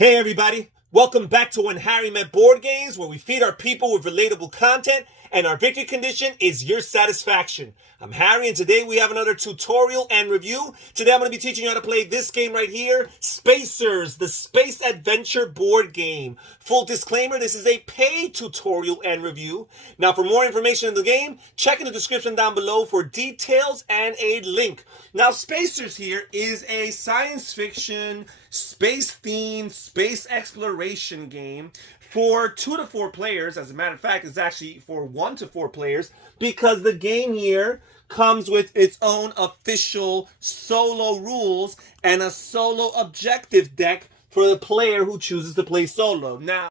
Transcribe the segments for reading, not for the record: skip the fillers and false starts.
Hey everybody, welcome back to When Harry Met Board Games, where we feed our people with relatable content and our victory condition is your satisfaction. I'm Harry and today we have another tutorial and review. Today I'm going to be teaching you how to play this game right here, Spacers, the Space Adventure board game. Full disclaimer, this is a paid tutorial and review. Now for more information in the game, check in the description down below for details and a link. Now Spacers here is a science fiction, space-themed, space exploration game for 2 to 4 players. As a matter of fact, it's actually for 1 to 4 players because the game here comes with its own official solo rules and a solo objective deck for the player who chooses to play solo. Now,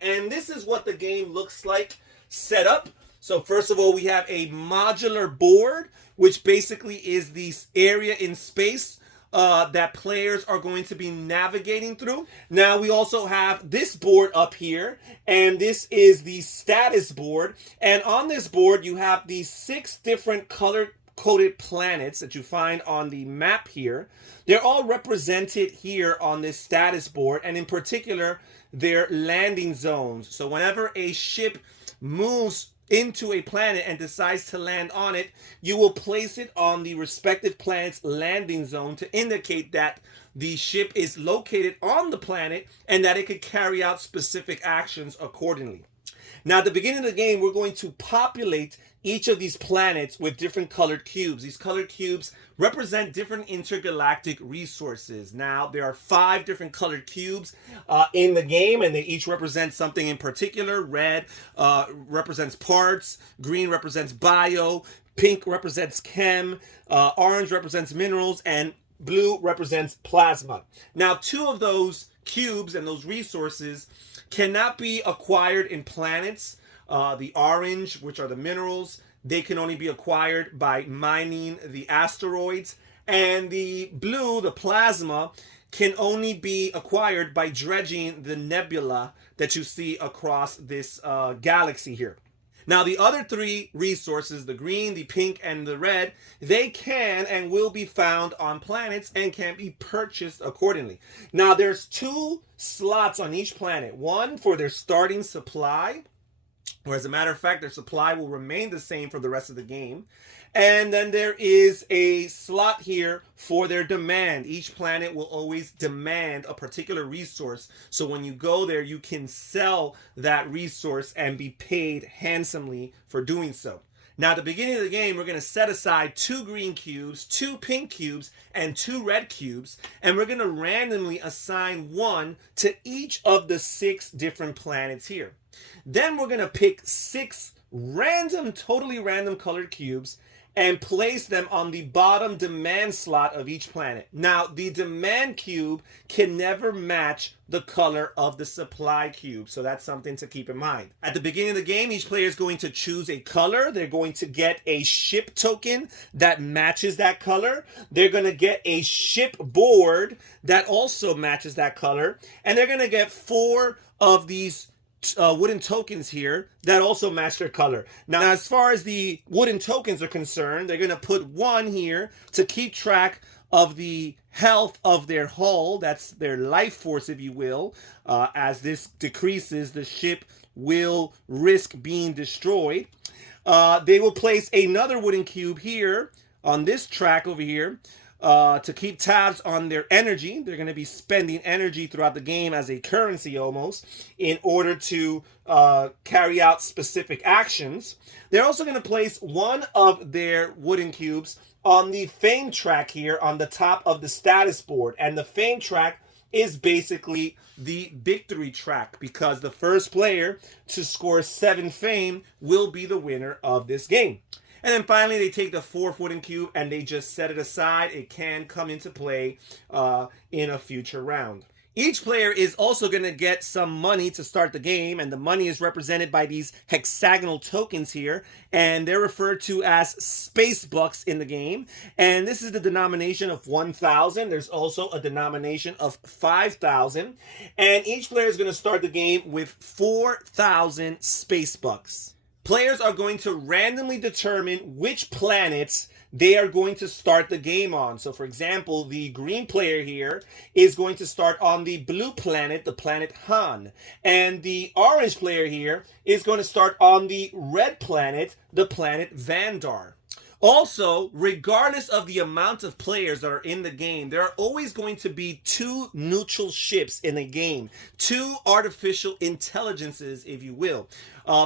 and this is what the game looks like set up. So first of all, we have a modular board, which basically is this area in space that players are going to be navigating through. Now we also have this board up here, and this is the status board. And on this board, you have these 6 different color-coded planets that you find on the map here. They're all represented here on this status board, and in particular, their landing zones. So whenever a ship moves into a planet and decides to land on it, you will place it on the respective planet's landing zone to indicate that the ship is located on the planet and that it could carry out specific actions accordingly. Now, at the beginning of the game, we're going to populate each of these planets with different colored cubes. These colored cubes represent different intergalactic resources. Now, there are 5 different colored cubes in the game, and they each represent something in particular. Red represents parts, green represents bio, pink represents chem, orange represents minerals, and blue represents plasma. Now, 2 of those cubes and those resources cannot be acquired in planets. The orange, which are the minerals, they can only be acquired by mining the asteroids. And the blue, the plasma, can only be acquired by dredging the nebula that you see across this galaxy here. Now, the other 3 resources, the green, the pink, and the red, they can and will be found on planets and can be purchased accordingly. Now, there's 2 slots on each planet. One for their starting supply, or as a matter of fact, their supply will remain the same for the rest of the game. And then there is a slot here for their demand. Each planet will always demand a particular resource. So when you go there, you can sell that resource and be paid handsomely for doing so. Now, at the beginning of the game, we're going to set aside 2 green cubes, 2 pink cubes, and 2 red cubes. And we're going to randomly assign 1 to each of the 6 different planets here. Then we're going to pick 6 random, totally random colored cubes and place them on the bottom demand slot of each planet. Now, the demand cube can never match the color of the supply cube, so that's something to keep in mind. At the beginning of the game, each player is going to choose a color. They're going to get a ship token that matches that color. They're going to get a ship board that also matches that color, and they're going to get 4 of these wooden tokens here that also match their color. Now, as far as the wooden tokens are concerned, they're going to put 1 here to keep track of the health of their hull. That's their life force, if you will. As this decreases, the ship will risk being destroyed. They will place another wooden cube here on this track over here to keep tabs on their energy. They're going to be spending energy throughout the game as a currency almost in order to carry out specific actions. They're also going to place 1 of their wooden cubes on the fame track here on the top of the status board. And the fame track is basically the victory track because the first player to score 7 fame will be the winner of this game. And then finally, they take the 4th wooden cube and they just set it aside. It can come into play in a future round. Each player is also going to get some money to start the game, and the money is represented by these hexagonal tokens here, and they're referred to as space bucks in the game. And this is the denomination of 1,000. There's also a denomination of 5,000, and each player is going to start the game with 4,000 space bucks. Players are going to randomly determine which planets they are going to start the game on. So for example, the green player here is going to start on the blue planet, the planet Han. And the orange player here is going to start on the red planet, the planet Vandar. Also, regardless of the amount of players that are in the game, there are always going to be two neutral ships in a game, two artificial intelligences, if you will.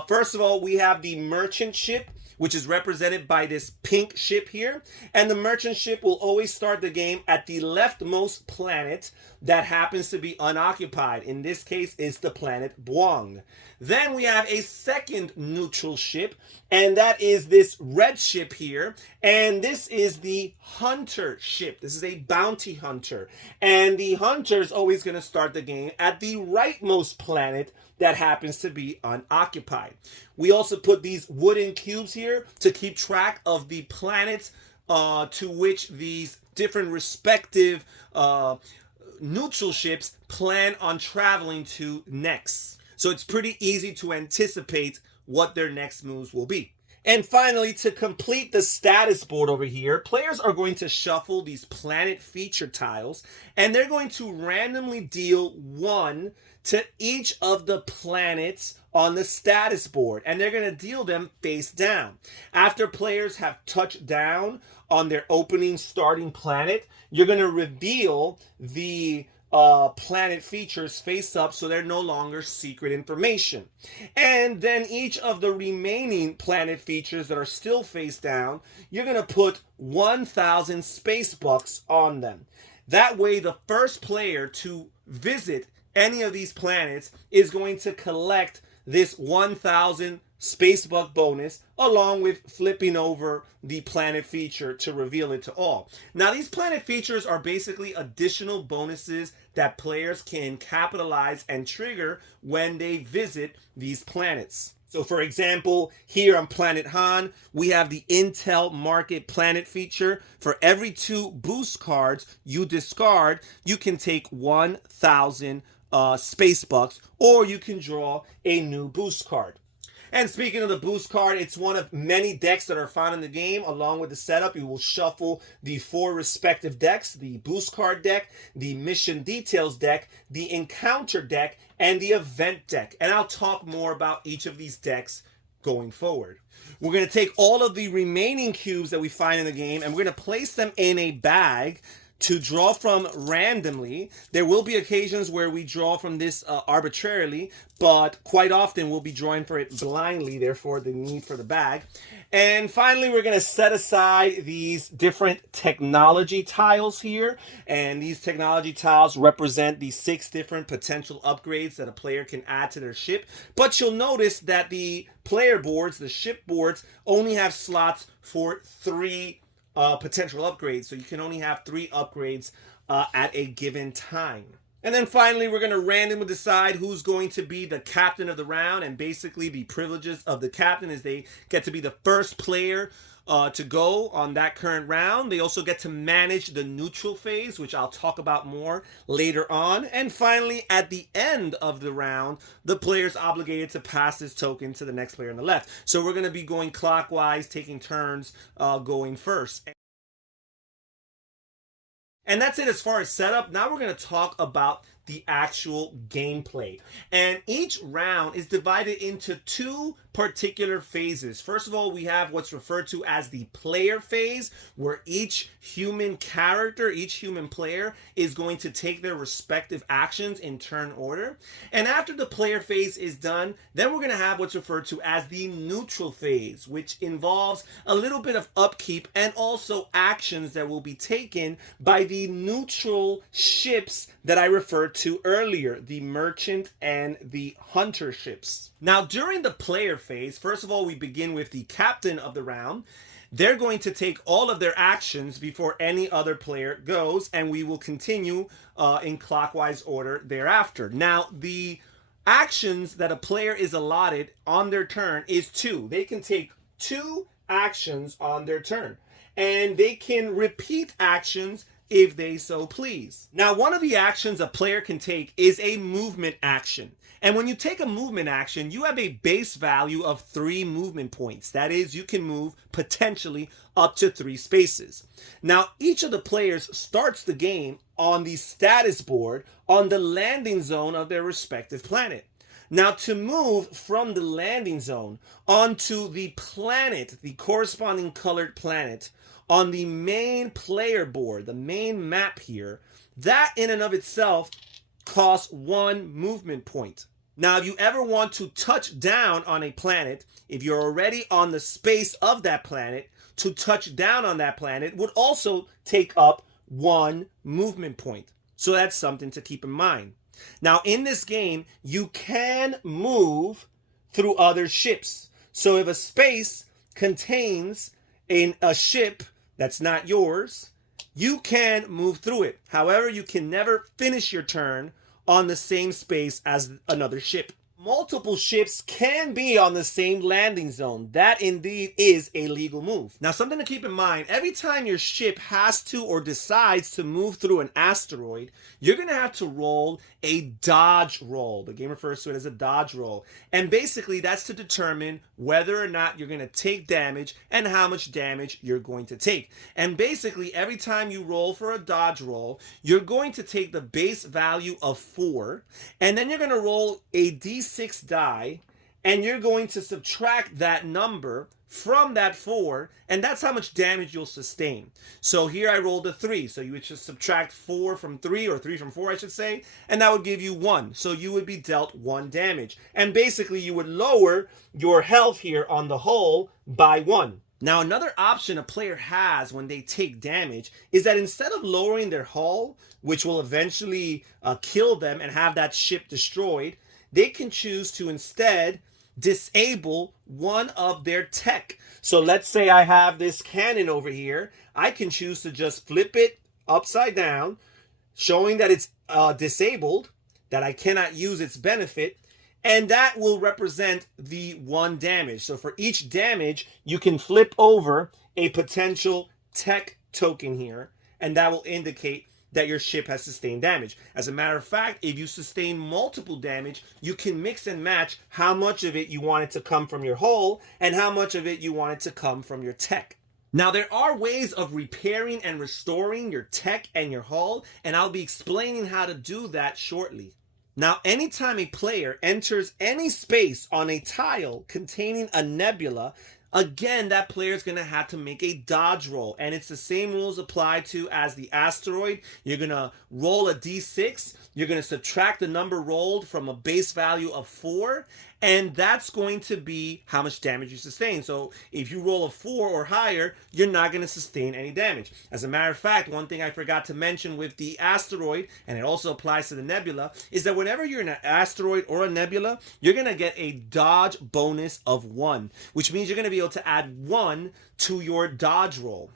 First of all, we have the merchant ship, which is represented by this pink ship here. And the merchant ship will always start the game at the leftmost planet that happens to be unoccupied. In this case, it's the planet Buang. Then we have a second neutral ship, and that is this red ship here. And this is the hunter ship. This is a bounty hunter. And the hunter is always going to start the game at the rightmost planet that happens to be unoccupied. We also put these wooden cubes here to keep track of the planets to which these different respective neutral ships plan on traveling to next. So it's pretty easy to anticipate what their next moves will be. And finally, to complete the status board over here, players are going to shuffle these planet feature tiles, and they're going to randomly deal one to each of the planets on the status board, and they're going to deal them face down. After players have touched down on their opening starting planet, you're going to reveal the planet features face up, so they're no longer secret information. And then each of the remaining planet features that are still face down, you're going to put 1,000 space bucks on them. That way, the first player to visit any of these planets is going to collect this 1,000 space buck bonus, along with flipping over the planet feature to reveal it to all. Now, these planet features are basically additional bonuses that players can capitalize and trigger when they visit these planets. So for example, here on Planet Han, we have the Intel Market Planet feature. For every 2 boost cards you discard, you can take 1,000 space bucks, or you can draw a new boost card. And speaking of the boost card, it's one of many decks that are found in the game. Along with the setup, you will shuffle the 4 respective decks: the boost card deck, the mission details deck, the encounter deck, and the event deck. And I'll talk more about each of these decks going forward. We're going to take all of the remaining cubes that we find in the game, and we're going to place them in a bag to draw from randomly. There will be occasions where we draw from this arbitrarily, but quite often we'll be drawing for it blindly, therefore the need for the bag. And finally, we're going to set aside these different technology tiles here. And these technology tiles represent the 6 different potential upgrades that a player can add to their ship. But you'll notice that the player boards, the ship boards, only have slots for 3 potential upgrades. So you can only have 3 upgrades at a given time. And then finally, we're going to randomly decide who's going to be the captain of the round. And basically the privileges of the captain is they get to be the first player to go on that current round. They also get to manage the neutral phase, which I'll talk about more later on. And finally, at the end of the round, the player's obligated to pass this token to the next player on the left. So we're going to be going clockwise, taking turns going first. And that's it as far as setup. Now we're going to talk about the actual gameplay. And each round is divided into 2 particular phases. First of all, we have what's referred to as the player phase, where each human character, each human player is going to take their respective actions in turn order. And after the player phase is done, then we're going to have what's referred to as the neutral phase, which involves a little bit of upkeep and also actions that will be taken by the neutral ships that I referred to earlier, the merchant and the hunter ships. Now, during the player phase, first of all, we begin with the captain of the round. They're going to take all of their actions before any other player goes, and we will continue in clockwise order thereafter. Now, the actions that a player is allotted on their turn is 2. They can take 2 actions on their turn. and they can repeat actions if they so please. Now, one of the actions a player can take is a movement action. And when you take a movement action, you have a base value of 3 movement points. That is, you can move potentially up to 3 spaces. Now, each of the players starts the game on the status board on the landing zone of their respective planet. Now, to move from the landing zone onto the planet, the corresponding colored planet, on the main player board, the main map here, that in and of itself costs 1 movement point. Now, if you ever want to touch down on a planet, if you're already on the space of that planet, to touch down on that planet would also take up 1 movement point. So that's something to keep in mind. Now, in this game, you can move through other ships. So if a space contains a ship that's not yours, you can move through it. However, you can never finish your turn on the same space as another ship. Multiple ships can be on the same landing zone. That indeed is a legal move. Now, something to keep in mind, every time your ship has to or decides to move through an asteroid, you're going to have to roll a dodge roll. The game refers to it as a dodge roll. And basically, that's to determine whether or not you're going to take damage and how much damage you're going to take. And basically, every time you roll for a dodge roll, you're going to take the base value of 4, and then you're going to roll a d6 die, and you're going to subtract that number from that 4, and that's how much damage you'll sustain. So here I rolled a 3, so you would just subtract 4 from 3, or 3 from 4 I should say, and that would give you 1. So you would be dealt 1 damage. And basically you would lower your health here on the hull by 1. Now, another option a player has when they take damage is that instead of lowering their hull, which will eventually kill them and have that ship destroyed, they can choose to instead disable one of their tech. So let's say I have this cannon over here. I can choose to just flip it upside down, showing that it's disabled, that I cannot use its benefit, and that will represent the 1 damage. So for each damage, you can flip over a potential tech token here, and that will indicate that your ship has sustained damage. As a matter of fact, if you sustain multiple damage, you can mix and match how much of it you want it to come from your hull and how much of it you want it to come from your tech. Now, there are ways of repairing and restoring your tech and your hull, and I'll be explaining how to do that shortly. Now, anytime a player enters any space on a tile containing a nebula, again, that player is going to have to make a dodge roll, and it's the same rules apply to as the asteroid. You're going to roll a d6, you're going to subtract the number rolled from a base value of 4, and that's going to be how much damage you sustain. So if you roll a 4 or higher, you're not going to sustain any damage. As a matter of fact, one thing I forgot to mention with the asteroid, and it also applies to the nebula, is that whenever you're in an asteroid or a nebula, you're going to get a dodge bonus of 1, which means you're going to be able to add 1 to your dodge roll,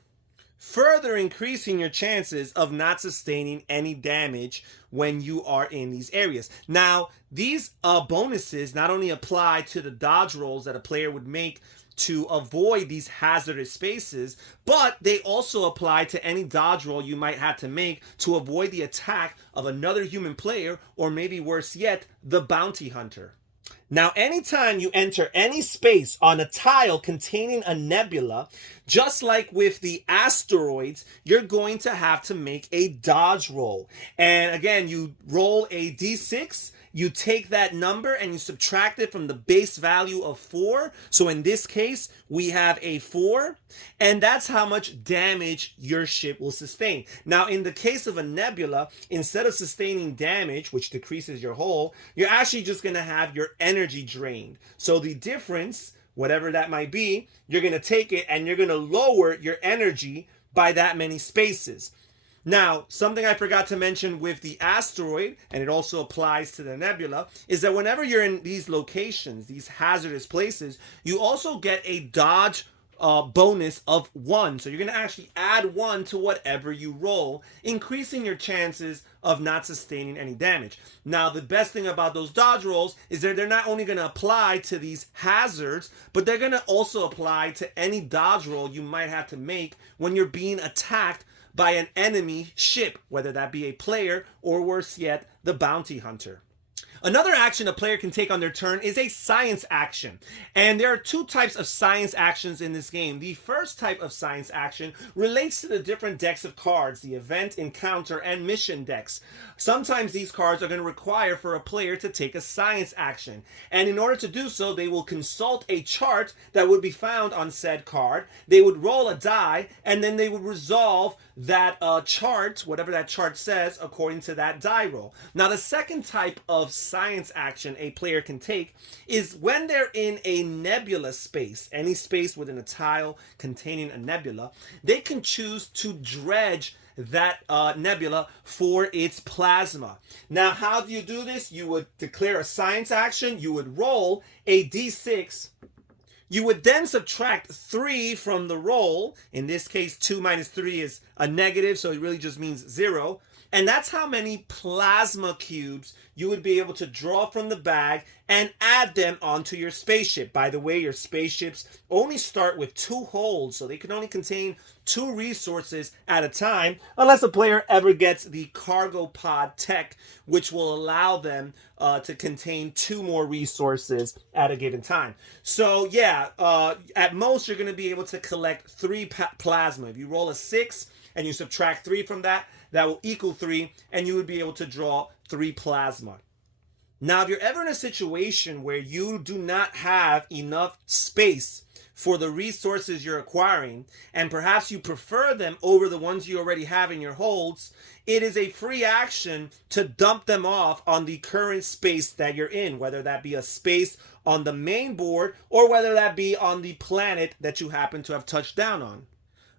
further increasing your chances of not sustaining any damage when you are in these areas. Now, these bonuses not only apply to the dodge rolls that a player would make to avoid these hazardous spaces, but they also apply to any dodge roll you might have to make to avoid the attack of another human player, or maybe worse yet, the bounty hunter. Now, anytime you enter any space on a tile containing a nebula, just like with the asteroids, you're going to have to make a dodge roll. And again, you roll a d6, you take that number and you subtract it from the base value of 4. So in this case, we have a 4, and that's how much damage your ship will sustain. Now, in the case of a nebula, instead of sustaining damage, which decreases your hull, you're actually just going to have your energy drained. So the difference, whatever that might be, you're going to take it and you're going to lower your energy by that many spaces. Now, something I forgot to mention with the asteroid, and it also applies to the nebula, is that whenever you're in these locations, these hazardous places, you also get a dodge bonus of 1. So you're going to actually add 1 to whatever you roll, increasing your chances of not sustaining any damage. Now, the best thing about those dodge rolls is that they're not only going to apply to these hazards, but they're going to also apply to any dodge roll you might have to make when you're being attacked by an enemy ship, whether that be a player or, worse yet, the bounty hunter. Another action a player can take on their turn is a science action. And there are two types of science actions in this game. The first type of science action relates to the different decks of cards, the event, encounter, and mission decks. Sometimes these cards are going to require for a player to take a science action. And in order to do so, they will consult a chart that would be found on said card. They would roll a die, and then they would resolve that chart, whatever that chart says, according to that die roll. Now, the second type of science action a player can take is when they're in a nebula space, any space within a tile containing a nebula, they can choose to dredge that nebula for its plasma. Now, how do you do this? You would declare a science action, you would roll a d6, you would then subtract 3 from the roll. In this case, 2 minus 3 is a negative, so it really just means 0. And that's how many plasma cubes you would be able to draw from the bag and add them onto your spaceship. By the way, your spaceships only start with 2 holds, so they can only contain 2 resources at a time, unless a player ever gets the cargo pod tech, which will allow them to contain 2 more resources at a given time. So yeah, at most you're going to be able to collect 3 plasma. If you roll a 6 and you subtract 3 from that, that will equal 3, and you would be able to draw 3 plasma. Now, if you're ever in a situation where you do not have enough space for the resources you're acquiring, and perhaps you prefer them over the ones you already have in your holds, it is a free action to dump them off on the current space that you're in, whether that be a space on the main board or whether that be on the planet that you happen to have touched down on.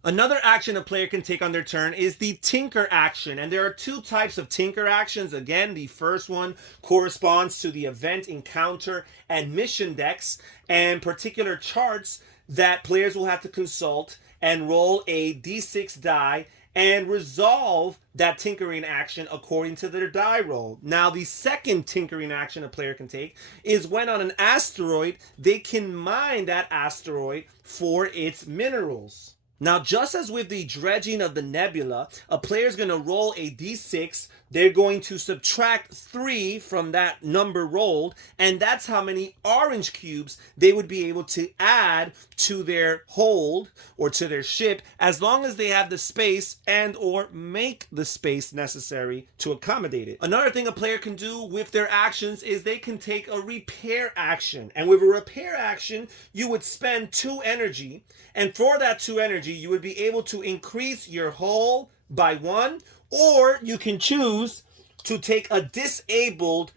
Another action a player can take on their turn is the Tinker action, and there are 2 types of Tinker actions. Again, the first one corresponds to the event, encounter, and mission decks, and particular charts that players will have to consult and roll a d6 die and resolve that tinkering action according to their die roll. Now, the second tinkering action a player can take is when on an asteroid, they can mine that asteroid for its minerals. Now, just as with the dredging of the nebula, a player is going to roll a d6. They're going to subtract 3 from that number rolled, and that's how many orange cubes they would be able to add to their hold or to their ship, as long as they have the space and or make the space necessary to accommodate it. Another thing a player can do with their actions is they can take a repair action. And with a repair action, you would spend 2 energy, and for that 2 energy, you would be able to increase your hull by 1, or you can choose to take a disabled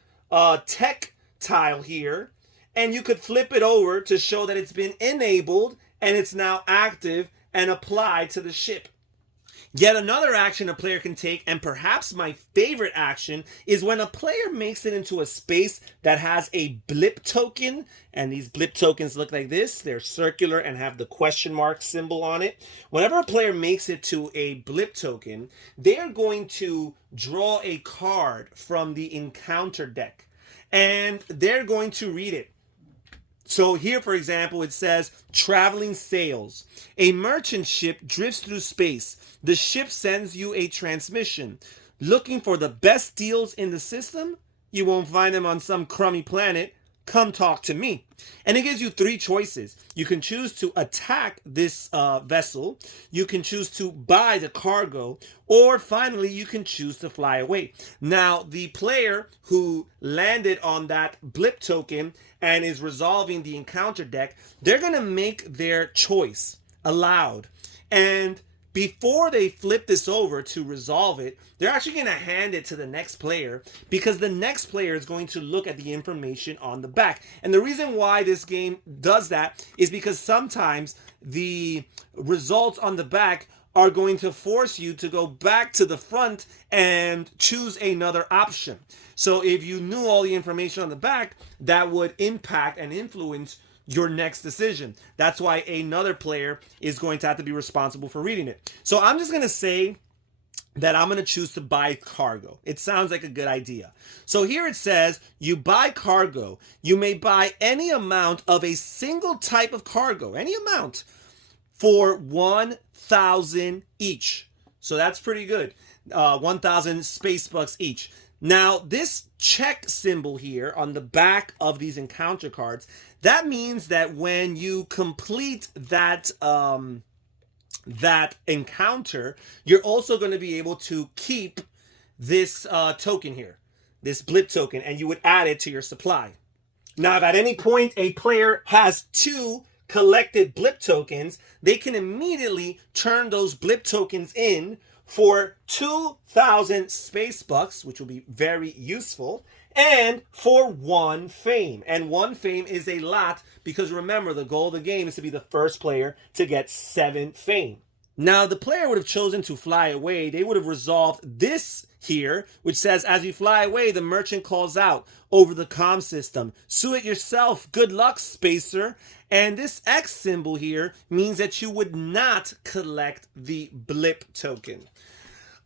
tech tile here, and you could flip it over to show that it's been enabled and it's now active and applied to the ship. Yet another action a player can take, and perhaps my favorite action, is when a player makes it into a space that has a blip token. And these blip tokens look like this. They're circular and have the question mark symbol on it. Whenever a player makes it to a blip token, they're going to draw a card from the encounter deck, and they're going to read it. So here, for example, it says, traveling sails. A merchant ship drifts through space. The ship sends you a transmission. Looking for the best deals in the system? You won't find them on some crummy planet. Come talk to me. And it gives you 3 choices. You can choose to attack this vessel. You can choose to buy the cargo. Or finally, you can choose to fly away. Now, the player who landed on that blip token and is resolving the encounter deck, they're going to make their choice aloud. And before they flip this over to resolve it, they're actually going to hand it to the next player, because the next player is going to look at the information on the back. And the reason why this game does that is because sometimes the results on the back are going to force you to go back to the front and choose another option. So if you knew all the information on the back, that would impact and influence your next decision. That's why another player is going to have to be responsible for reading it. So I'm just going to say that I'm going to choose to buy cargo. It sounds like a good idea. So here it says, you buy cargo. You may buy any amount of a single type of cargo, any amount, for 1,000 each. So that's pretty good. 1,000 space bucks each. Now, this check symbol here on the back of these encounter cards, that means that when you complete that that encounter, you're also going to be able to keep this token here, this blip token, and you would add it to your supply. Now, if at any point a player has 2 collected blip tokens, they can immediately turn those blip tokens in for 2,000 space bucks, which will be very useful, and for 1 fame. And 1 fame is a lot because remember, the goal of the game is to be the first player to get 7 fame. Now, the player would have chosen to fly away. They would have resolved this here, which says, as you fly away, the merchant calls out over the comm system, "Sue it yourself. Good luck, spacer." And this X symbol here means that you would not collect the blip token.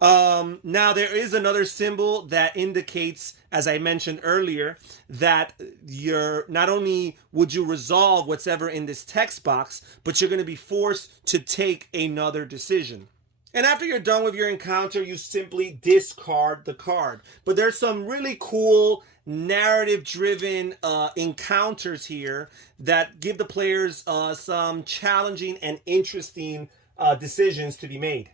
Now, there is another symbol that indicates, as I mentioned earlier, that you're not only would you resolve whatever in this text box, but you're going to be forced to take another decision. And after you're done with your encounter, you simply discard the card. But there's some really cool narrative-driven encounters here that give the players some challenging and interesting decisions to be made.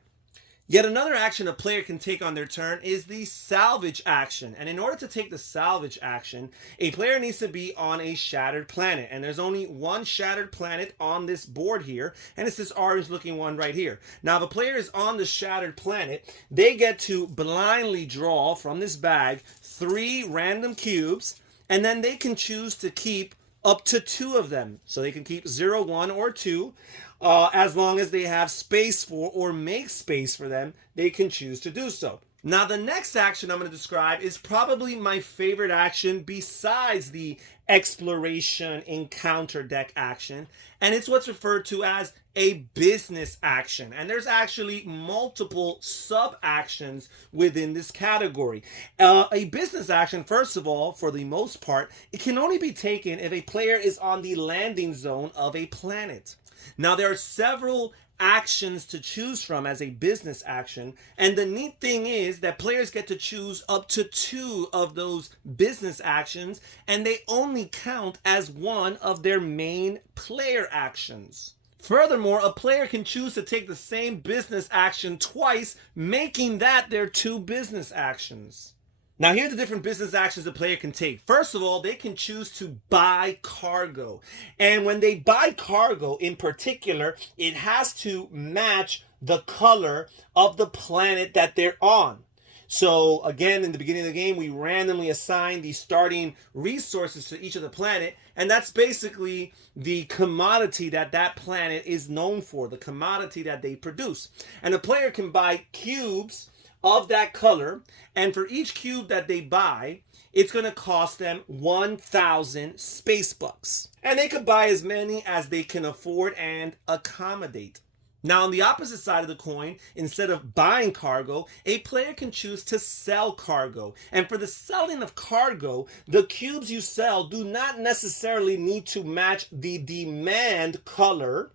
Yet another action a player can take on their turn is the salvage action. And in order to take the salvage action, a player needs to be on a shattered planet. And there's only one shattered planet on this board here, and it's this orange looking one right here. Now, if a player is on the shattered planet, they get to blindly draw from this bag 3 random cubes, and then they can choose to keep up to 2 of them. So they can keep 0, 1, or 2. As long as they have space for or make space for them, they can choose to do so. Now, the next action I'm going to describe is probably my favorite action besides the exploration encounter deck action, and it's what's referred to as a business action. And there's actually multiple sub actions within this category. A business action, first of all, for the most part, it can only be taken if a player is on the landing zone of a planet. Now, there are several actions to choose from as a business action, and the neat thing is that players get to choose up to 2 of those business actions, and they only count as one of their main player actions. Furthermore, a player can choose to take the same business action twice, making that their 2 business actions. Now, here are the different business actions the player can take. First of all, they can choose to buy cargo. And when they buy cargo in particular, it has to match the color of the planet that they're on. So again, in the beginning of the game, we randomly assign the starting resources to each of the planet. And that's basically the commodity that that planet is known for, the commodity that they produce. And the player can buy cubes of that color, and for each cube that they buy, it's going to cost them 1,000 space bucks. And they could buy as many as they can afford and accommodate. Now, on the opposite side of the coin, instead of buying cargo, a player can choose to sell cargo. And for the selling of cargo, the cubes you sell do not necessarily need to match the demand color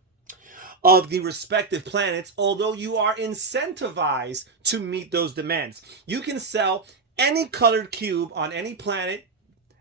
of the respective planets, although you are incentivized to meet those demands. You can sell any colored cube on any planet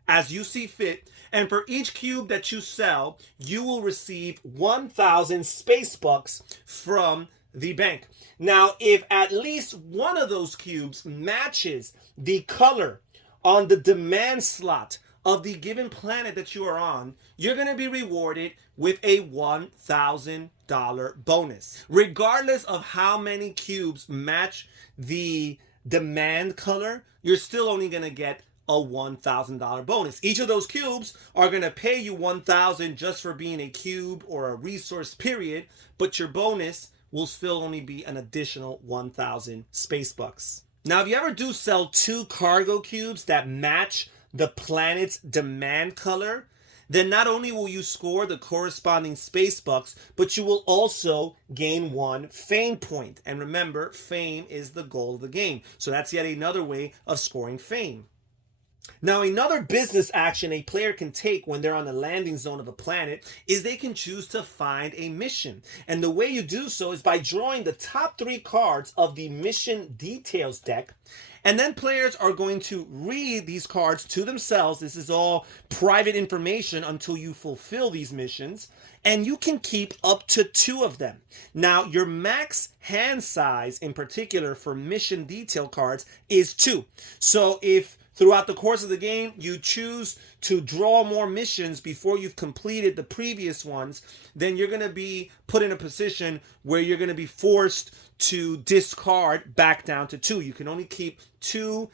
as you see fit, and for each cube that you sell, you will receive 1,000 space bucks from the bank. Now, if at least one of those cubes matches the color on the demand slot of the given planet that you are on, you're going to be rewarded with a $1,000 bonus. Regardless of how many cubes match the demand color, you're still only going to get a $1,000 bonus. Each of those cubes are going to pay you $1,000 just for being a cube or a resource period, but your bonus will still only be an additional 1,000 space bucks. Now, if you ever do sell 2 cargo cubes that match the planet's demand color, then not only will you score the corresponding space bucks, but you will also gain 1 fame point. And remember, fame is the goal of the game. So that's yet another way of scoring fame. Now, another business action a player can take when they're on the landing zone of a planet is they can choose to find a mission. And the way you do so is by drawing the top 3 cards of the mission details deck. And then players are going to read these cards to themselves. This is all private information until you fulfill these missions. And you can keep up to 2 of them. Now, your max hand size in particular for mission detail cards is 2. So if throughout the course of the game you choose to draw more missions before you've completed the previous ones, then you're going to be put in a position where you're going to be forced to discard back down to 2. You can only keep 2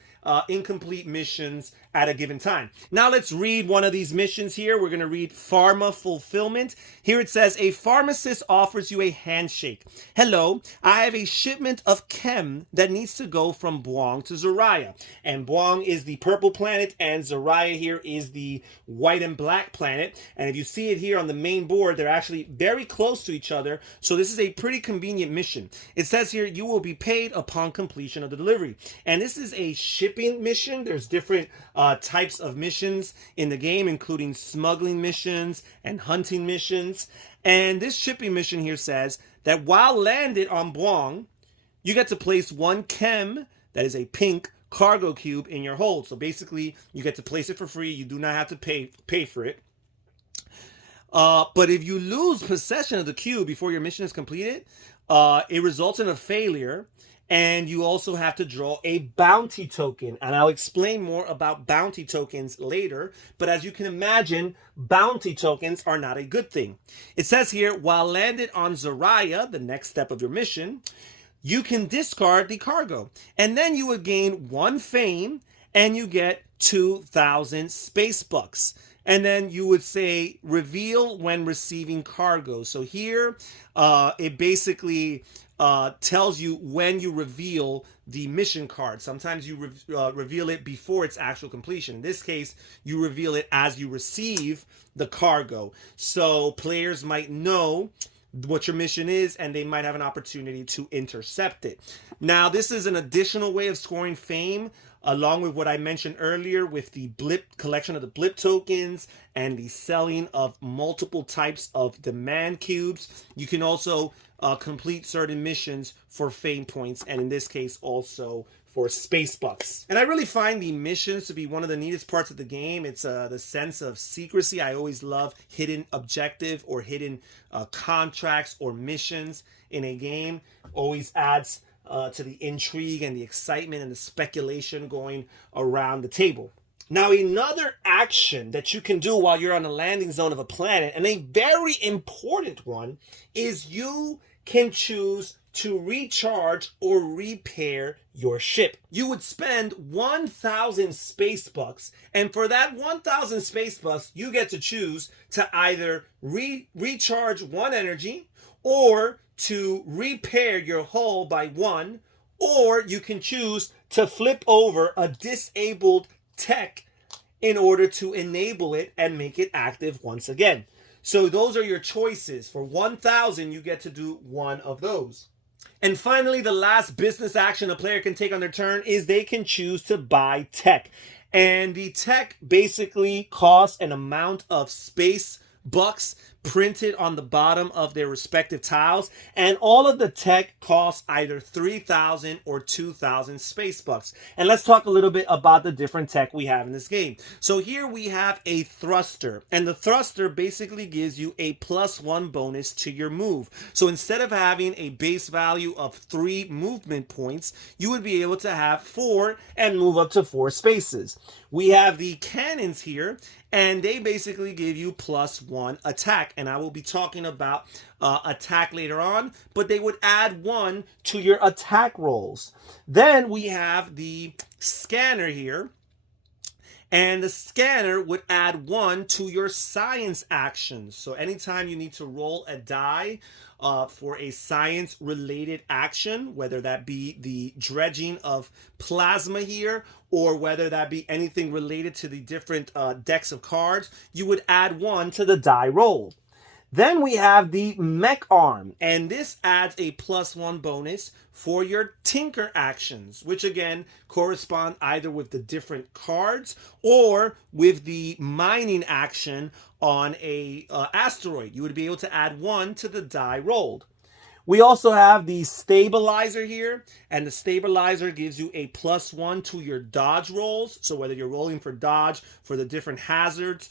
incomplete missions at a given time. Now let's read one of these missions here. We're going to read Pharma Fulfillment. Here it says, a pharmacist offers you a handshake. Hello, I have a shipment of chem that needs to go from Buong to Zoraya. And Buong is the purple planet and Zoraya here is the white and black planet. And if you see it here on the main board, they're actually very close to each other. So this is a pretty convenient mission. It says here, you will be paid upon completion of the delivery. And this is a shipping mission. There's different types of missions in the game, including smuggling missions and hunting missions. And this shipping mission here says that while landed on Buong, you get to place 1 chem, that is a pink, cargo cube in your hold. So basically, you get to place it for free. You do not have to pay for it. But if you lose possession of the cube before your mission is completed, it results in a failure. And you also have to draw a bounty token. And I'll explain more about bounty tokens later. But as you can imagine, bounty tokens are not a good thing. It says here, while landed on Zoraya, the next step of your mission, you can discard the cargo. And then you would gain 1 fame and you get 2,000 space bucks. And then you would say reveal when receiving cargo. So here it basically tells you when you reveal the mission card. Sometimes you reveal it before its actual completion. In this case, you reveal it as you receive the cargo. So players might know what your mission is and they might have an opportunity to intercept it. Now, this is an additional way of scoring fame, along with what I mentioned earlier with the blip collection of the blip tokens and the selling of multiple types of demand cubes. You can also complete certain missions for fame points, and in this case also for space bucks. And I really find the missions to be one of the neatest parts of the game. It's the sense of secrecy. I always love hidden objective or hidden contracts or missions in a game. Always adds to the intrigue and the excitement and the speculation going around the table. Now, another action that you can do while you're on the landing zone of a planet, and a very important one, is you can choose to recharge or repair your ship. You would spend 1,000 space bucks, and for that 1,000 space bucks, you get to choose to either recharge 1 energy, or to repair your hull by 1, or you can choose to flip over a disabled tech in order to enable it and make it active once again. So those are your choices. For 1,000, you get to do 1 of those. And finally, the last business action a player can take on their turn is they can choose to buy tech. And the tech basically costs an amount of space bucks printed on the bottom of their respective tiles, and all of the tech costs either 3,000 or 2,000 space bucks. And let's talk a little bit about the different tech we have in this game. So here we have a thruster, and the thruster basically gives you a +1 bonus to your move. So instead of having a base value of 3 movement points, you would be able to have 4 and move up to 4 spaces. We have the cannons here, and they basically give you +1 attack. And I will be talking about attack later on, but they would add 1 to your attack rolls. Then we have the scanner here, And the scanner would add 1 to your science actions. So anytime you need to roll a die for a science related action, whether that be the dredging of plasma here, or whether that be anything related to the different decks of cards, you would add 1 to the die roll. Then we have the mech arm, and this adds a +1 bonus for your tinker actions, which again correspond either with the different cards or with the mining action on a asteroid. You would be able to add 1 to the die rolled. We also have the stabilizer here, and the stabilizer gives you a +1 to your dodge rolls. So whether you're rolling for dodge for the different hazards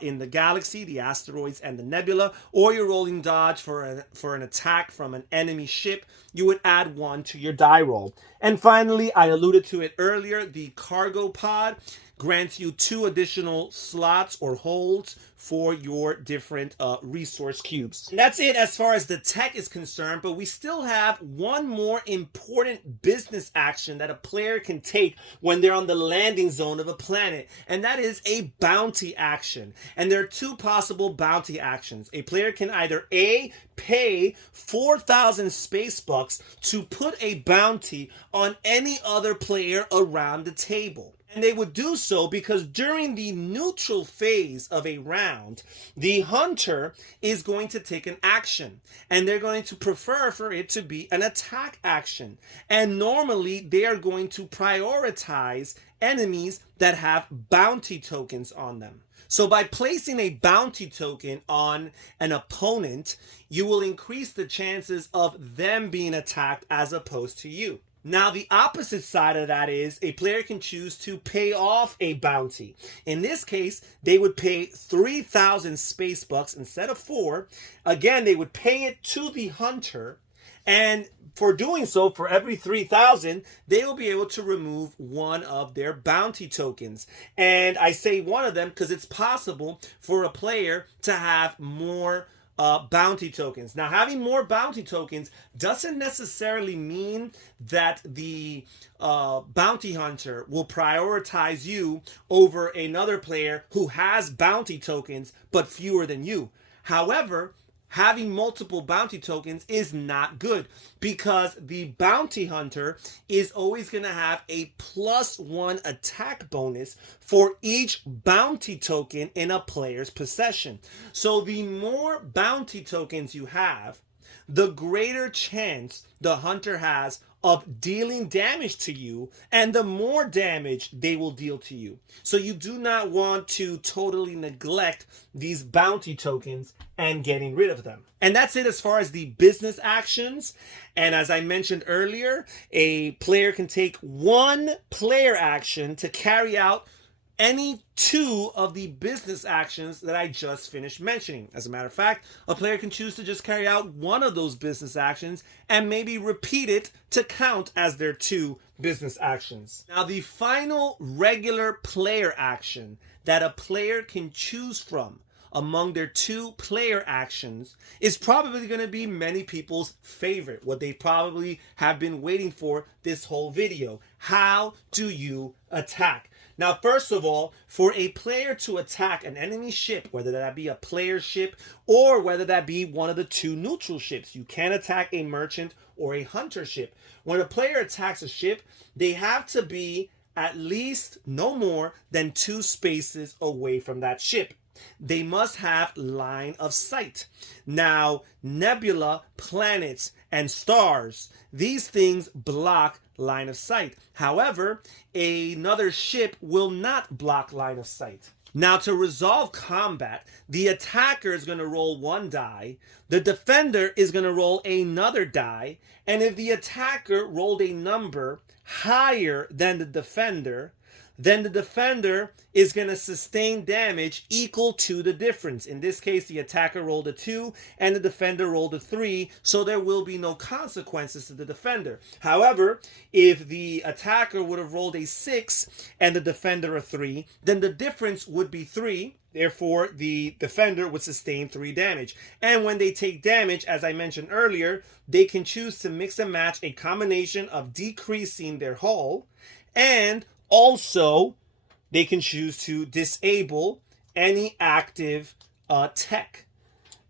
in the galaxy, the asteroids and the nebula, or you're rolling dodge for an attack from an enemy ship, you would add 1 to your die roll. And finally, I alluded to it earlier, the cargo pod grants you 2 additional slots or holds for your different resource cubes. And that's it as far as the tech is concerned, but we still have one more important business action that a player can take when they're on the landing zone of a planet, and that is a bounty action. And there are 2 possible bounty actions. A player can either A, pay 4,000 space bucks to put a bounty on any other player around the table. And they would do so because during the neutral phase of a round, the hunter is going to take an action, and they're going to prefer for it to be an attack action. And normally they are going to prioritize enemies that have bounty tokens on them. So by placing a bounty token on an opponent, you will increase the chances of them being attacked as opposed to you. Now, the opposite side of that is a player can choose to pay off a bounty. In this case, they would pay 3,000 space bucks instead of 4. Again, they would pay it to the hunter, and for doing so, for every 3,000, they will be able to remove 1 of their bounty tokens. And I say 1 of them because it's possible for a player to have more bounty tokens. Now, having more bounty tokens doesn't necessarily mean that the bounty hunter will prioritize you over another player who has bounty tokens but fewer than you. However, having multiple bounty tokens is not good because the bounty hunter is always going to have a +1 attack bonus for each bounty token in a player's possession. So the more bounty tokens you have, the greater chance the hunter has of dealing damage to you, and the more damage they will deal to you. So you do not want to totally neglect these bounty tokens and getting rid of them. And that's it as far as the business actions. And as I mentioned earlier, a player can take 1 player action to carry out any 2 of the business actions that I just finished mentioning. As a matter of fact, a player can choose to just carry out 1 of those business actions and maybe repeat it to count as their 2 business actions. Now, the final regular player action that a player can choose from among their 2 player actions is probably going to be many people's favorite, what they probably have been waiting for this whole video. How do you attack? Now, first of all, for a player to attack an enemy ship, whether that be a player ship or whether that be one of the 2 neutral ships, you can attack a merchant or a hunter ship. When a player attacks a ship, they have to be at least no more than 2 spaces away from that ship. They must have line of sight. Now, nebula, planets, and stars, these things block line of sight. However, another ship will not block line of sight. Now, to resolve combat, the attacker is going to roll 1 die, the defender is going to roll another die, and if the attacker rolled a number higher than the defender, then the defender is going to sustain damage equal to the difference. In this case, the attacker rolled a 2 and the defender rolled a 3, so there will be no consequences to the defender. However, if the attacker would have rolled a 6 and the defender a 3, then the difference would be 3. Therefore, the defender would sustain 3 damage. And when they take damage, as I mentioned earlier, they can choose to mix and match a combination of decreasing their hull and also they can choose to disable any active tech.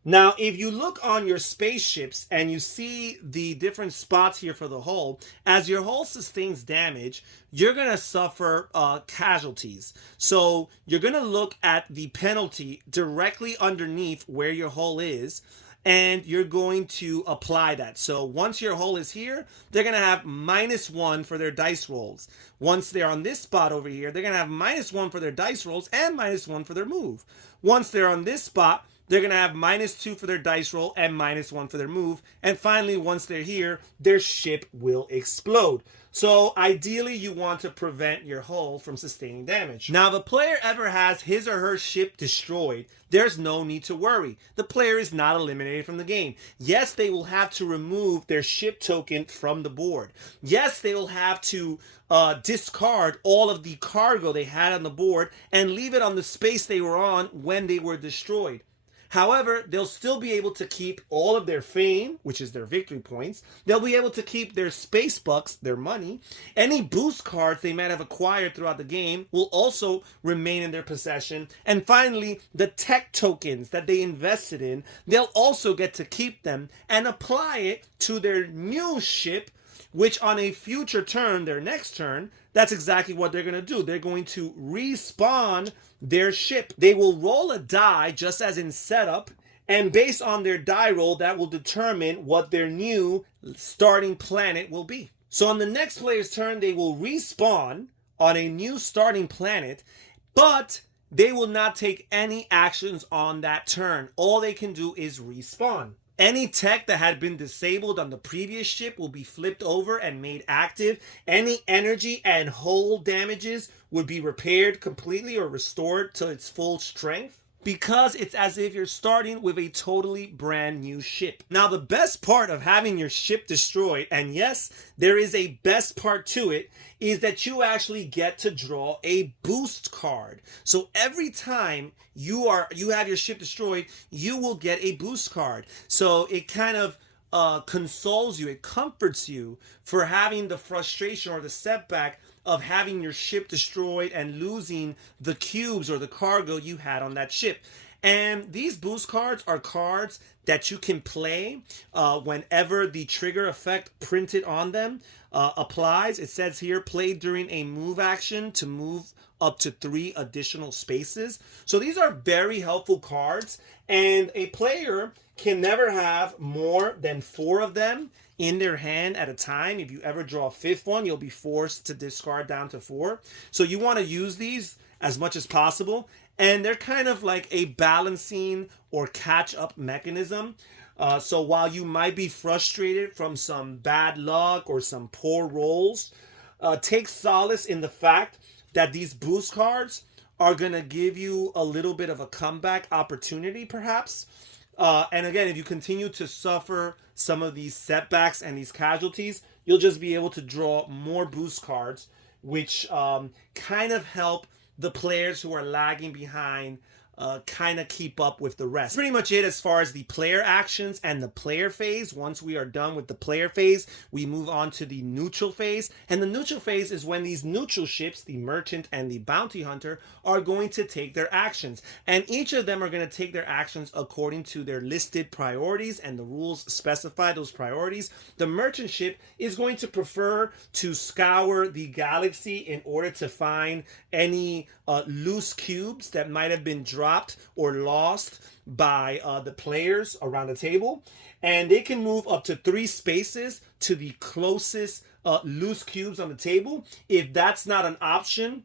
Now, if you look on your spaceships and you see the different spots here for the hull, as your hull sustains damage, you're going to suffer casualties. So you're going to look at the penalty directly underneath where your hull is, and you're going to apply that. So once your hull is here, they're going to have -1 for their dice rolls. Once they're on this spot over here, they're going to have -1 for their dice rolls and -1 for their move. Once they're on this spot, they're going to have -2 for their dice roll and -1 for their move. And finally, once they're here, their ship will explode. So ideally, you want to prevent your hull from sustaining damage. Now, if a player ever has his or her ship destroyed, there's no need to worry. The player is not eliminated from the game. Yes, they will have to remove their ship token from the board. Yes, they will have to discard all of the cargo they had on the board and leave it on the space they were on when they were destroyed. However, they'll still be able to keep all of their fame, which is their victory points. They'll be able to keep their space bucks, their money. Any boost cards they might have acquired throughout the game will also remain in their possession. And finally, the tech tokens that they invested in, they'll also get to keep them and apply it to their new ship, which on a future turn, their next turn, that's exactly what they're going to do. They're going to respawn their ship. They will roll a die, just as in setup, and based on their die roll, that will determine what their new starting planet will be. So on the next player's turn, they will respawn on a new starting planet, but they will not take any actions on that turn. All they can do is respawn. Any tech that had been disabled on the previous ship will be flipped over and made active. Any energy and hull damages would be repaired completely or restored to its full strength, because it's as if you're starting with a totally brand new ship. Now, the best part of having your ship destroyed, and yes, there is a best part to it, is that you actually get to draw a boost card. So every time you have your ship destroyed, you will get a boost card. So it kind of consoles you, it comforts you for having the frustration or the setback of having your ship destroyed and losing the cubes or the cargo you had on that ship. And these boost cards are cards that you can play whenever the trigger effect printed on them applies. It says here, played during a move action to move up to 3 additional spaces. So these are very helpful cards, and a player can never have more than 4 of them in their hand at a time. If you ever draw a 5th one, you'll be forced to discard down to 4. So you want to use these as much as possible, and they're kind of like a balancing or catch-up mechanism. So while you might be frustrated from some bad luck or some poor rolls, take solace in the fact that these boost cards are going to give you a little bit of a comeback opportunity, perhaps. And again, if you continue to suffer some of these setbacks and these casualties, you'll just be able to draw more boost cards, which kind of help the players who are lagging behind kind of keep up with the rest. Pretty much it as far as the player actions and the player phase. Once we are done with the player phase, we move on to the neutral phase. And the neutral phase is when these neutral ships, the merchant and the bounty hunter, are going to take their actions. And each of them are going to take their actions according to their listed priorities, and the rules specify those priorities. The merchant ship is going to prefer to scour the galaxy in order to find any loose cubes that might have been dropped or lost by the players around the table. And they can move up to 3 spaces to the closest loose cubes on the table. If that's not an option,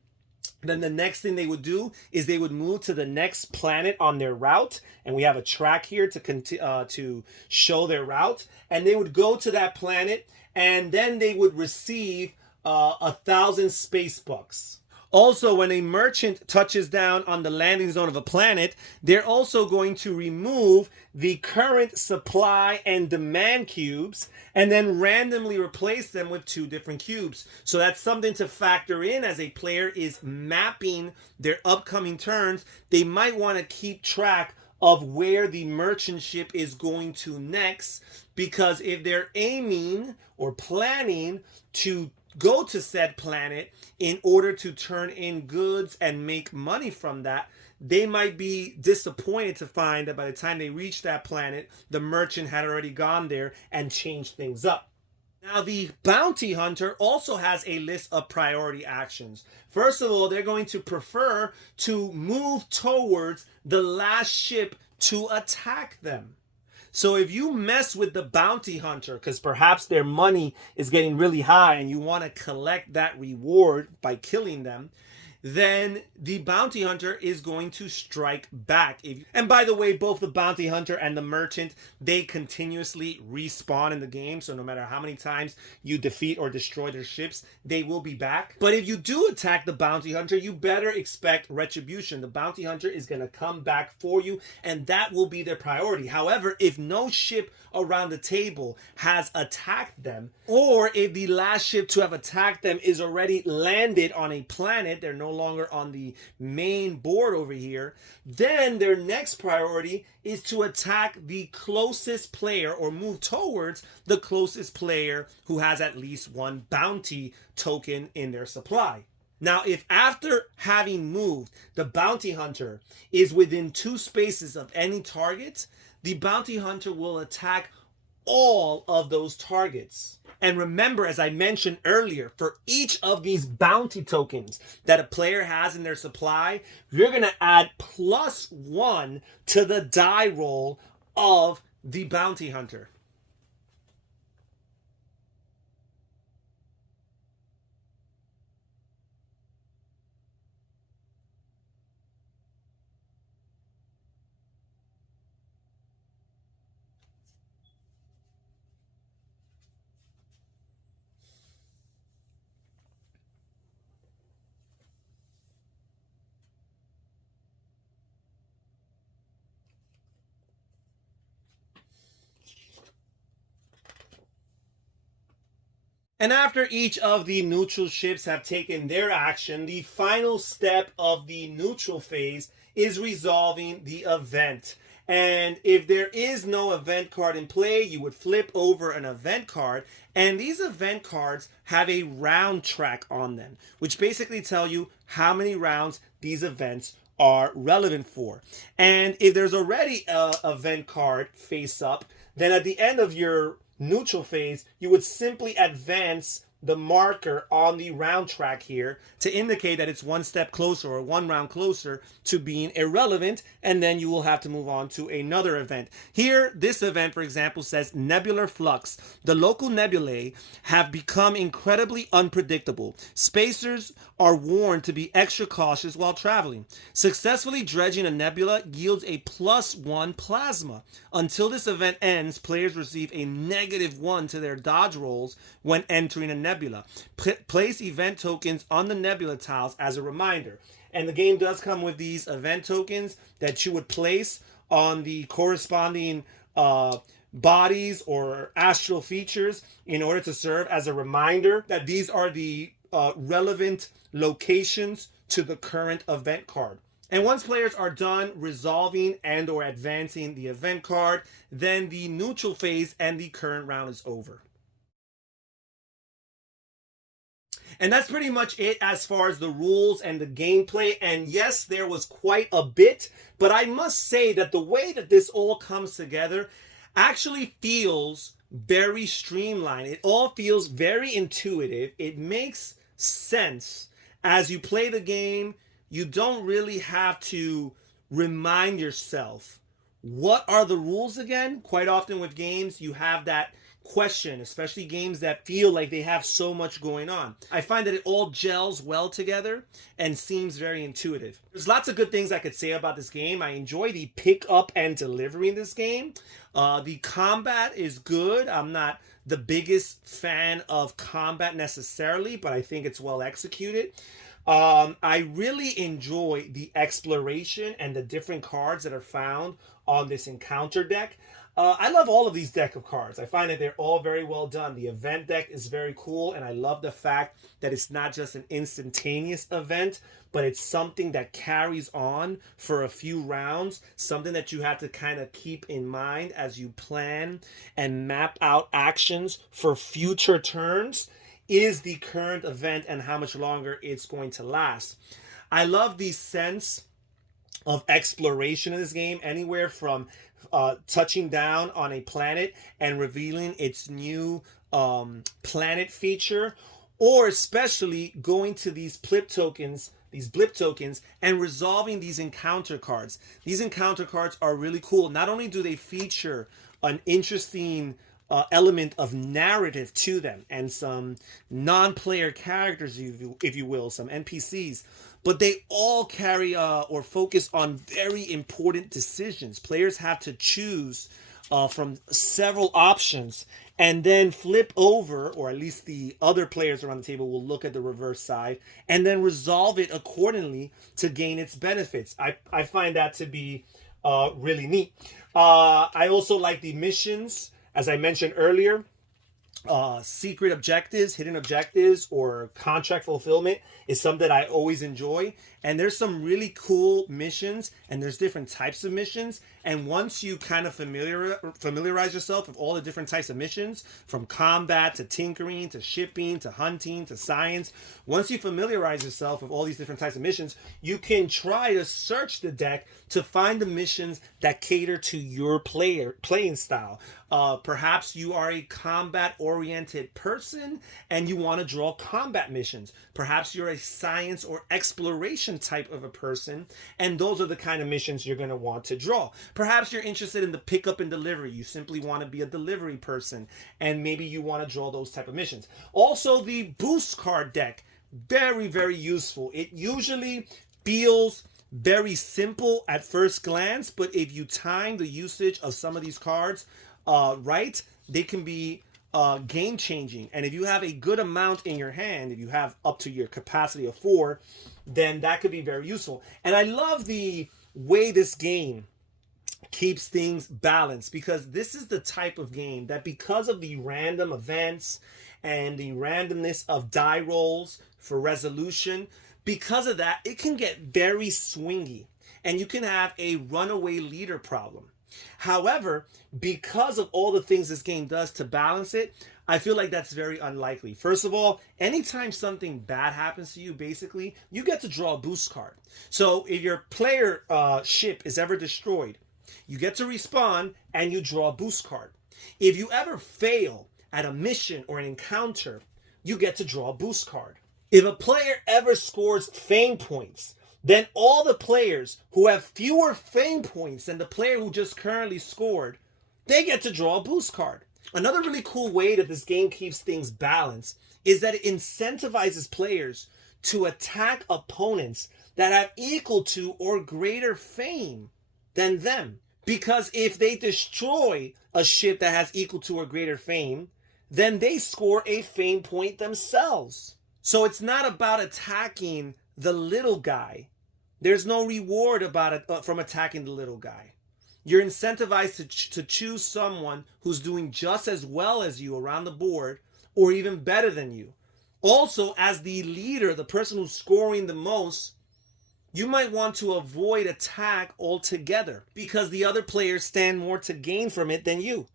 then the next thing they would do is they would move to the next planet on their route. And we have a track here to show their route. And they would go to that planet, and then they would receive 1,000 space bucks. Also, when a merchant touches down on the landing zone of a planet, they're also going to remove the current supply and demand cubes and then randomly replace them with 2 different cubes. So that's something to factor in as a player is mapping their upcoming turns. They might want to keep track of where the merchant ship is going to next, because if they're aiming or planning to go to said planet in order to turn in goods and make money from that, they might be disappointed to find that by the time they reach that planet, the merchant had already gone there and changed things up. Now, the bounty hunter also has a list of priority actions. First of all, they're going to prefer to move towards the last ship to attack them. So if you mess with the bounty hunter, because perhaps their money is getting really high and you want to collect that reward by killing them, then the bounty hunter is going to strike back. And by the way, both the bounty hunter and the merchant, they continuously respawn in the game. So no matter how many times you defeat or destroy their ships, they will be back. But if you do attack the bounty hunter, you better expect retribution. The bounty hunter is going to come back for you, and that will be their priority. However, if no ship around the table has attacked them, or if the last ship to have attacked them is already landed on a planet, they're no longer on the main board over here, then their next priority is to attack the closest player or move towards the closest player who has at least one bounty token in their supply. Now, if after having moved, the bounty hunter is within 2 spaces of any target, the bounty hunter will attack all of those targets. And remember, as I mentioned earlier, for each of these bounty tokens that a player has in their supply, you're going to add +1 to the die roll of the bounty hunter. And after each of the neutral ships have taken their action, the final step of the neutral phase is resolving the event. And if there is no event card in play, you would flip over an event card. And these event cards have a round track on them, which basically tell you how many rounds these events are relevant for. And if there's already an event card face up, then at the end of your neutral phase, you would simply advance the marker on the round track here to indicate that it's 1 step closer or 1 round closer to being irrelevant, and then you will have to move on to another event. Here, this event, for example, says Nebular Flux. The local nebulae have become incredibly unpredictable. Spacers are warned to be extra cautious while traveling. Successfully dredging a nebula yields a +1 plasma. Until this event ends, players receive a -1 to their dodge rolls when entering a nebula. Place event tokens on the nebula tiles as a reminder. And the game does come with these event tokens that you would place on the corresponding bodies or astral features in order to serve as a reminder that these are the relevant locations to the current event card. And once players are done resolving and or advancing the event card, then the neutral phase and the current round is over. And that's pretty much it as far as the rules and the gameplay. And yes, there was quite a bit, but I must say that the way that this all comes together actually feels very streamlined. It all feels very intuitive. It makes sense. As you play the game, you don't really have to remind yourself, what are the rules again? Quite often with games, you have that question, especially games that feel like they have so much going on. I find that it all gels well together and seems very intuitive. There's lots of good things I could say about this game. I enjoy the pick up and delivery in this game. The combat is good. I'm not the biggest fan of combat necessarily, but I think it's well executed. I really enjoy the exploration and the different cards that are found on this encounter deck. I love all of these deck of cards. I find that they're all very well done. The event deck is very cool, and I love the fact that it's not just an instantaneous event, but it's something that carries on for a few rounds, something that you have to kind of keep in mind as you plan and map out actions for future turns. is the current event and how much longer it's going to last. I love the sense of exploration in this game, anywhere from touching down on a planet and revealing its new planet feature, or especially going to these blip tokens and resolving these encounter cards. These encounter cards are really cool. Not only do they feature an interesting element of narrative to them and some non-player characters, if you will, some NPCs, but they all carry or focus on very important decisions. Players have to choose from several options and then flip over, or at least the other players around the table will look at the reverse side and then resolve it accordingly to gain its benefits. I find that to be really neat. I also like the missions, as I mentioned earlier. Secret objectives, hidden objectives, or contract fulfillment is something that I always enjoy. And there's some really cool missions, and there's different types of missions. And once you kind of familiarize yourself with all the different types of missions, from combat to tinkering to shipping to hunting to science, once you familiarize yourself with all these different types of missions, you can try to search the deck to find the missions that cater to your playing style. Perhaps you are a combat-oriented person and you want to draw combat missions. Perhaps you're a science or exploration type of a person, and those are the kind of missions you're going to want to draw. Perhaps you're interested in the pickup and delivery. You simply want to be a delivery person, and maybe you want to draw those type of missions. Also, the boost card deck, very, very useful. It usually feels very simple at first glance, but if you time the usage of some of these cards right, they can be game changing. And if you have a good amount in your hand, if you have up to your capacity of 4, then that could be very useful. And I love the way this game keeps things balanced, because this is the type of game that, because of the random events and the randomness of die rolls for resolution, because of that, it can get very swingy and you can have a runaway leader problem. However, because of all the things this game does to balance it, I feel like that's very unlikely. First of all, anytime something bad happens to you, basically, you get to draw a boost card. So if your player ship is ever destroyed, you get to respawn and you draw a boost card. If you ever fail at a mission or an encounter, you get to draw a boost card. If a player ever scores fame points, then all the players who have fewer fame points than the player who just currently scored, they get to draw a boost card. Another really cool way that this game keeps things balanced is that it incentivizes players to attack opponents that have equal to or greater fame than them. Because if they destroy a ship that has equal to or greater fame, then they score a fame point themselves. So it's not about attacking the little guy. There's no reward about it from attacking the little guy. You're incentivized to choose someone who's doing just as well as you around the board, or even better than you. Also, as the leader, the person who's scoring the most, you might want to avoid attack altogether, because the other players stand more to gain from it than you.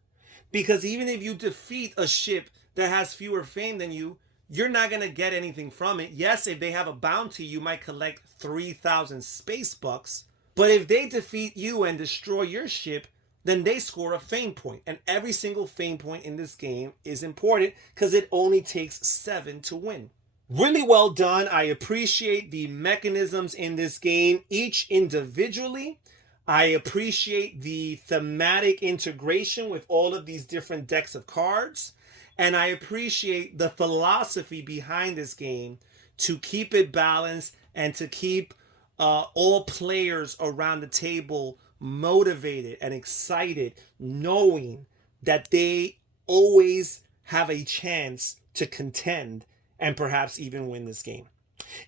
Because even if you defeat a ship that has fewer fame than you, you're not going to get anything from it. Yes, if they have a bounty, you might collect 3,000 space bucks. But if they defeat you and destroy your ship, then they score a fame point. And every single fame point in this game is important, because it only takes 7 to win. Really well done. I appreciate the mechanisms in this game, each individually. I appreciate the thematic integration with all of these different decks of cards. And I appreciate the philosophy behind this game to keep it balanced and to keep all players around the table motivated and excited, knowing that they always have a chance to contend and perhaps even win this game.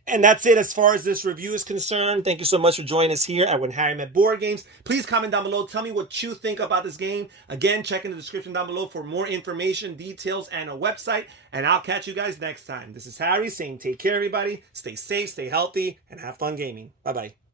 And that's it as far as this review is concerned. Thank you so much for joining us here at When Harry Met Board Games. Please comment down below. Tell me what you think about this game. Again, check in the description down below for more information, details, and a website. And I'll catch you guys next time. This is Harry saying take care, everybody. Stay safe, stay healthy, and have fun gaming. Bye-bye.